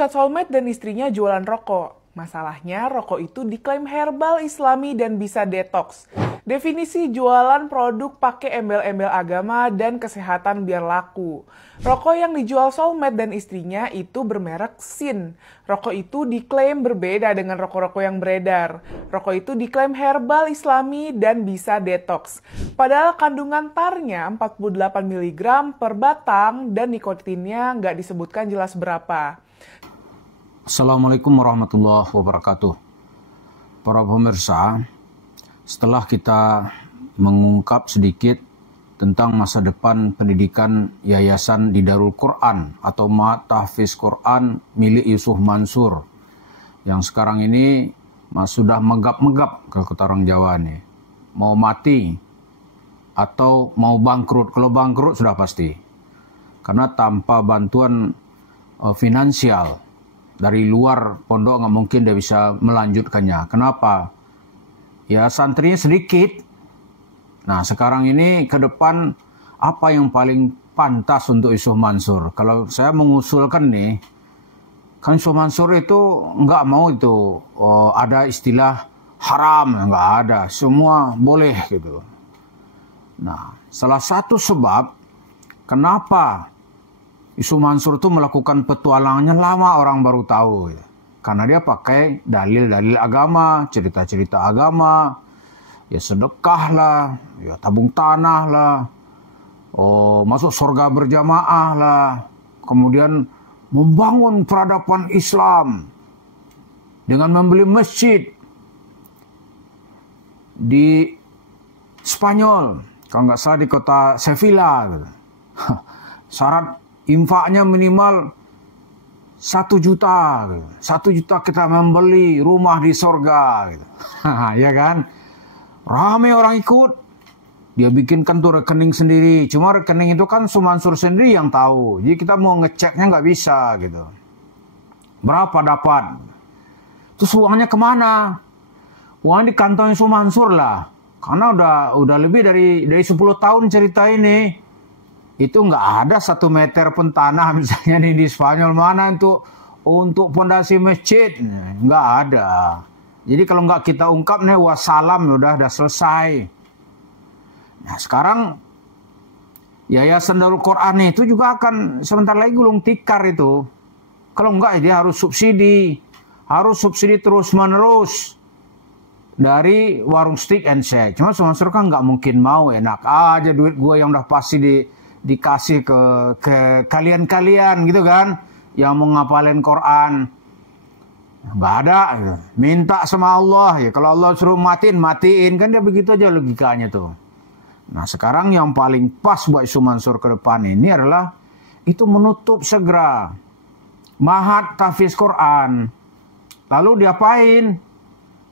Ustadz Solmed dan istrinya jualan rokok. Masalahnya, rokok itu diklaim herbal, islami, dan bisa detoks. Definisi jualan produk pakai embel-embel agama dan kesehatan biar laku. Rokok yang dijual Solmed dan istrinya itu bermerek Sin. Rokok itu diklaim berbeda dengan rokok-rokok yang beredar. Rokok itu diklaim herbal, islami, dan bisa detoks. Padahal kandungan tarnya 48 mg per batang dan nikotinnya nggak disebutkan jelas berapa. Assalamualaikum warahmatullahi wabarakatuh. Para pemirsa, setelah kita mengungkap sedikit tentang masa depan pendidikan Yayasan di Darul Quran atau Ma'had Tahfiz Quran milik Yusuf Mansur yang sekarang ini sudah megap-megap kalau kata orang Jawa nih, mau mati atau mau bangkrut. Kalau bangkrut sudah pasti, karena tanpa bantuan finansial dari luar pondok nggak mungkin dia bisa melanjutkannya. Kenapa? Ya santrinya sedikit. Nah sekarang ini ke depan apa yang paling pantas untuk Yusuf Mansur? Kalau saya mengusulkan nih, kan Yusuf Mansur itu nggak mau itu ada istilah haram, nggak ada. Semua boleh gitu. Nah salah satu sebab kenapa Yusuf Mansur itu melakukan petualangannya lama orang baru tahu ya. Karena dia pakai dalil-dalil agama, cerita-cerita agama, ya sedekah lah, ya tabung tanah lah, masuk surga berjamaah lah, kemudian membangun peradaban Islam dengan membeli masjid di Spanyol, kalau nggak salah di kota Sevilla gitu. Syarat infaknya minimal 1 juta, 1 juta kita membeli rumah di sorga, gitu. Ya kan? Ramai orang ikut. Dia bikinkan tuh rekening sendiri. Cuma rekening itu kan Sumansur sendiri yang tahu. Jadi kita mau ngeceknya nggak bisa, gitu. Berapa dapat? Terus uangnya kemana? Uangnya di kantong Sumansur lah. Karena udah lebih dari 10 tahun cerita ini. Itu nggak ada 1 meter pun tanah misalnya di Spanyol mana untuk fondasi masjid, nggak ada. Jadi kalau nggak kita ungkap nih wassalam udah selesai. Nah sekarang Yayasan Darul Quran itu juga akan sebentar lagi gulung tikar itu. Kalau nggak dia harus subsidi terus menerus dari warung stick and shake. Cuma Mansur kan nggak mungkin mau, enak aja duit gue yang udah pasti dikasih ke kalian-kalian gitu kan, yang mau ngapalin Quran. Nggak ada, minta sama Allah ya, kalau Allah suruh matiin kan, dia begitu aja logikanya tuh. Nah sekarang yang paling pas buat Yusuf Mansur ke depan ini adalah itu menutup segera Ma'had Tahfiz Quran. Lalu diapain?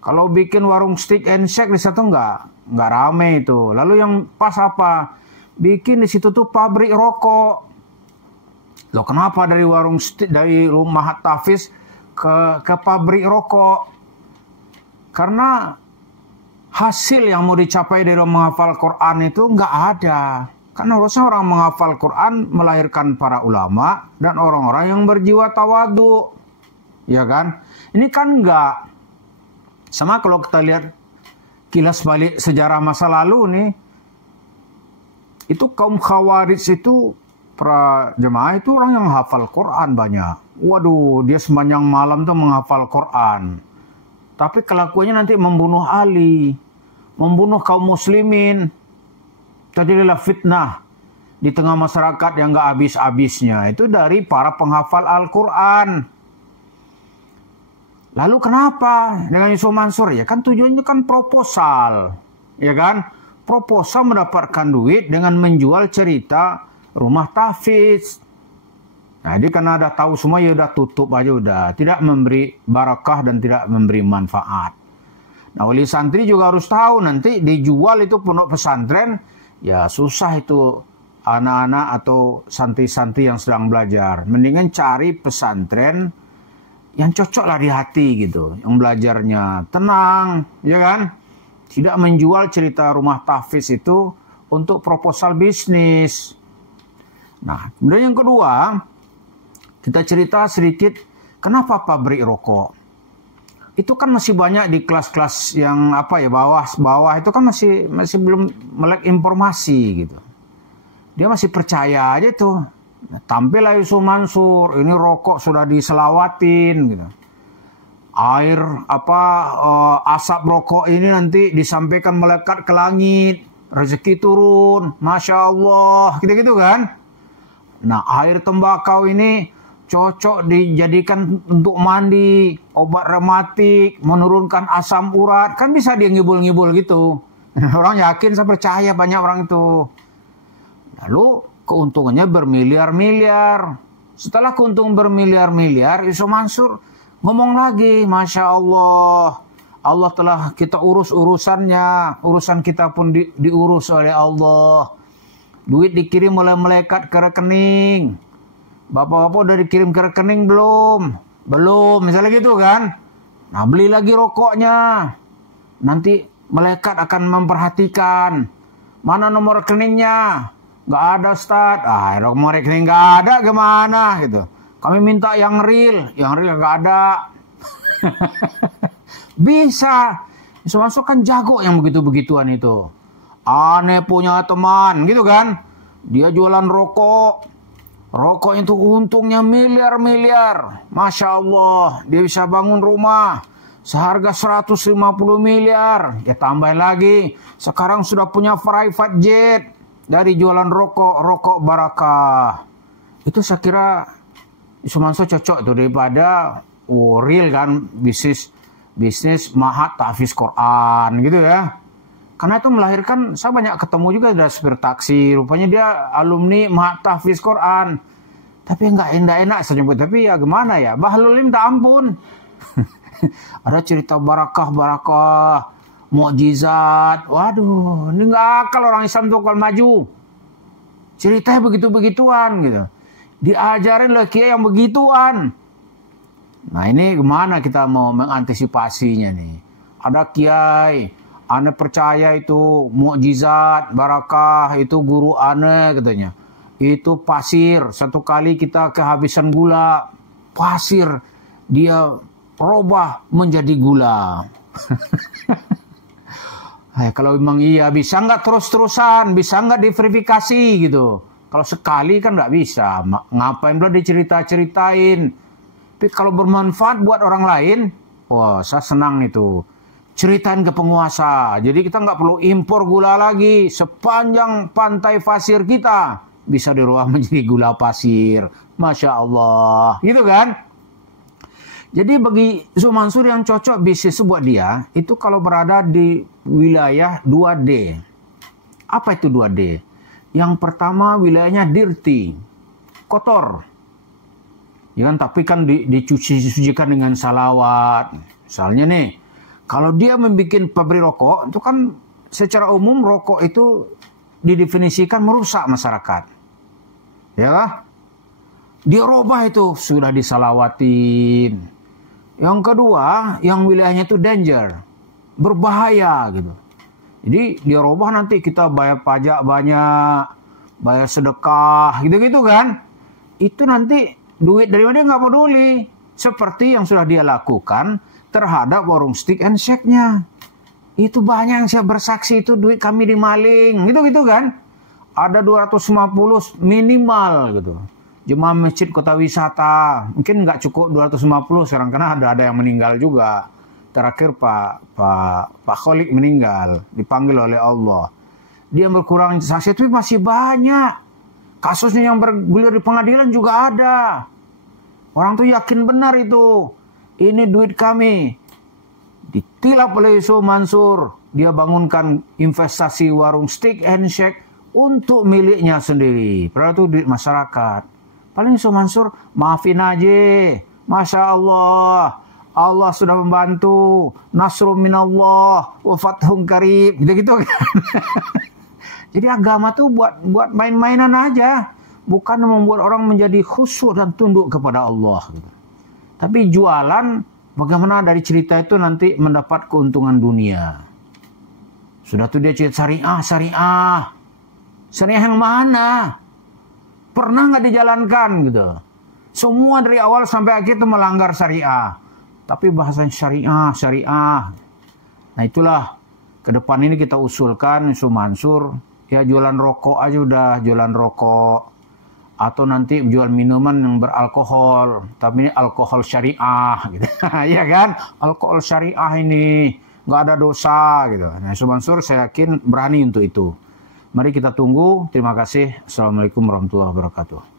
Kalau bikin warung stick and shake di situ nggak rame itu. Lalu yang pas apa? Bikin di situ tuh pabrik rokok. Loh kenapa dari rumah Tahfiz ke pabrik rokok? Karena hasil yang mau dicapai dari menghafal Quran itu nggak ada. Karena harusnya orang menghafal Quran melahirkan para ulama dan orang-orang yang berjiwa tawadu. Ya kan? Ini kan nggak. Sama kalau kita lihat kilas balik sejarah masa lalu nih. Itu kaum Khawarij itu, para jemaah itu orang yang hafal Quran banyak. Waduh, dia sepanjang malam tuh menghafal Quran. Tapi kelakuannya nanti membunuh Ali, membunuh kaum muslimin. Terjadilah fitnah di tengah masyarakat yang gak habis-habisnya. Itu dari para penghafal Al-Quran. Lalu kenapa dengan Yusuf Mansur? Ya kan tujuannya kan proposal. Ya kan? Proposal mendapatkan duit dengan menjual cerita rumah tahfiz. Nah, jadi karena ada tahu semua ya udah tutup aja udah. Tidak memberi barakah dan tidak memberi manfaat. Nah, wali santri juga harus tahu nanti dijual itu pondok pesantren, ya susah itu anak-anak atau santri-santri yang sedang belajar. Mendingan cari pesantren yang cocok lah di hati gitu. Yang belajarnya tenang, ya kan? Tidak menjual cerita rumah tahfiz itu untuk proposal bisnis. Nah, kemudian yang kedua, kita cerita sedikit Kenapa pabrik rokok? Itu kan masih banyak di kelas-kelas yang bawah itu kan masih belum melek informasi gitu. Dia masih percaya aja tuh. Tampillah Yusuf Mansur, ini rokok sudah diselawatin gitu. Air asap rokok ini nanti disampaikan malaikat ke langit, rezeki turun, masya Allah, gitu-gitu kan. Nah, air tembakau ini cocok dijadikan untuk mandi, obat rematik, menurunkan asam urat. Kan bisa dia ngibul-ngibul gitu. Orang yakin, saya percaya banyak orang itu. Lalu keuntungannya bermiliar-miliar. Setelah keuntungan bermiliar-miliar, Yusuf Mansur ngomong lagi, Masya Allah. Allah telah kita urus urusannya. Urusan kita pun diurus oleh Allah. Duit dikirim oleh malaikat ke rekening. Bapak-bapak udah dikirim ke rekening belum? Belum, misalnya gitu kan. Nah, beli lagi rokoknya. Nanti malaikat akan memperhatikan. Mana nomor rekeningnya? Nggak ada, Ustaz. Nomor rekening nggak ada, gimana gitu. Kami minta yang real nggak ada. Bisa. Bisa masuk kan jago yang begitu-begituan itu. Aneh punya teman, gitu kan. Dia jualan rokok. Rokok itu untungnya miliar-miliar. Masya Allah. Dia bisa bangun rumah seharga 150 miliar. Ya tambahin lagi. Sekarang sudah punya private jet. Dari jualan rokok Barakah. Itu saya kira Yusuf Mansur cocok tuh daripada real kan. Bisnis Mahat Tahfiz Quran gitu ya. Karena itu melahirkan, saya banyak ketemu juga dari supir taksi. Rupanya dia alumni Mahat Tahfiz Quran. Tapi nggak enak saya nyebut. Tapi ya gimana ya. Bahlul minta ampun. Ada cerita barakah. Mukjizat. Waduh. Ini nggak akal orang Islam tuh kalau maju. Ceritanya begitu-begituan gitu. Diajarin lah kiai yang begituan. Nah ini gimana kita mau mengantisipasinya nih. Ada kiai. Ane percaya itu mukjizat, barakah, itu guru ane katanya. Itu pasir, satu kali kita kehabisan gula, pasir dia robah menjadi gula. Kalau memang iya, bisa nggak terus-terusan, bisa nggak diverifikasi gitu. Kalau sekali kan nggak bisa, ngapain pula dicerita-ceritain. Tapi kalau bermanfaat buat orang lain, wah saya senang itu. Ceritain ke penguasa. Jadi kita nggak perlu impor gula lagi. Sepanjang pantai pasir kita bisa dirubah menjadi gula pasir. Masya Allah. Gitu kan? Jadi bagi Yusuf Mansur yang cocok bisnis buat dia, itu kalau berada di wilayah 2D. Apa itu 2D? Yang pertama wilayahnya dirty. Kotor. Ya kan, tapi kan dicuci-cucikan dengan salawat. Misalnya nih, kalau dia membuat pabrik rokok, itu kan secara umum rokok itu didefinisikan merusak masyarakat. Ya lah? Dia robah itu, sudah disalawatin. Yang kedua, yang wilayahnya itu danger. Berbahaya gitu. Jadi dia robah nanti kita bayar pajak banyak, bayar sedekah, gitu-gitu kan. Itu nanti duit dari mana dia nggak peduli. Seperti yang sudah dia lakukan terhadap warung stick and shake-nya. Itu banyak yang saya bersaksi itu duit kami dimaling. Gitu-gitu kan. Ada 250 minimal gitu. Jemaah masjid kota wisata. Mungkin nggak cukup 250 sekarang. Karena ada yang meninggal juga. Terakhir Pak Kholik meninggal. Dipanggil oleh Allah. Dia berkurang saksi itu masih banyak. Kasusnya yang bergulir di pengadilan juga ada. Orang tuh yakin benar itu. Ini duit kami. Ditilap oleh Yusuf Mansur. Dia bangunkan investasi warung stick and shake untuk miliknya sendiri. Padahal itu duit masyarakat. Paling Yusuf Mansur maafin aja. Masya Allah. Allah sudah membantu. Nasrum minallah. Wa fathun qarib. Gitu-gitu kan. Jadi agama tuh buat main-mainan aja. Bukan membuat orang menjadi khusyuk dan tunduk kepada Allah. Gitu. Tapi jualan, bagaimana dari cerita itu nanti mendapat keuntungan dunia. Sudah tuh dia cerita syariah yang mana? Pernah nggak dijalankan gitu? Semua dari awal sampai akhir itu melanggar syariah. Tapi bahasanya syariah, syariah. Nah itulah ke depan ini kita usulkan, Mansur, ya jualan rokok aja udah, jualan rokok. Atau nanti jual minuman yang beralkohol, tapi ini alkohol syariah gitu. Iya kan? Alkohol syariah ini nggak ada dosa gitu. Nah, Mansur saya yakin berani untuk itu. Mari kita tunggu. Terima kasih. Assalamualaikum warahmatullahi wabarakatuh.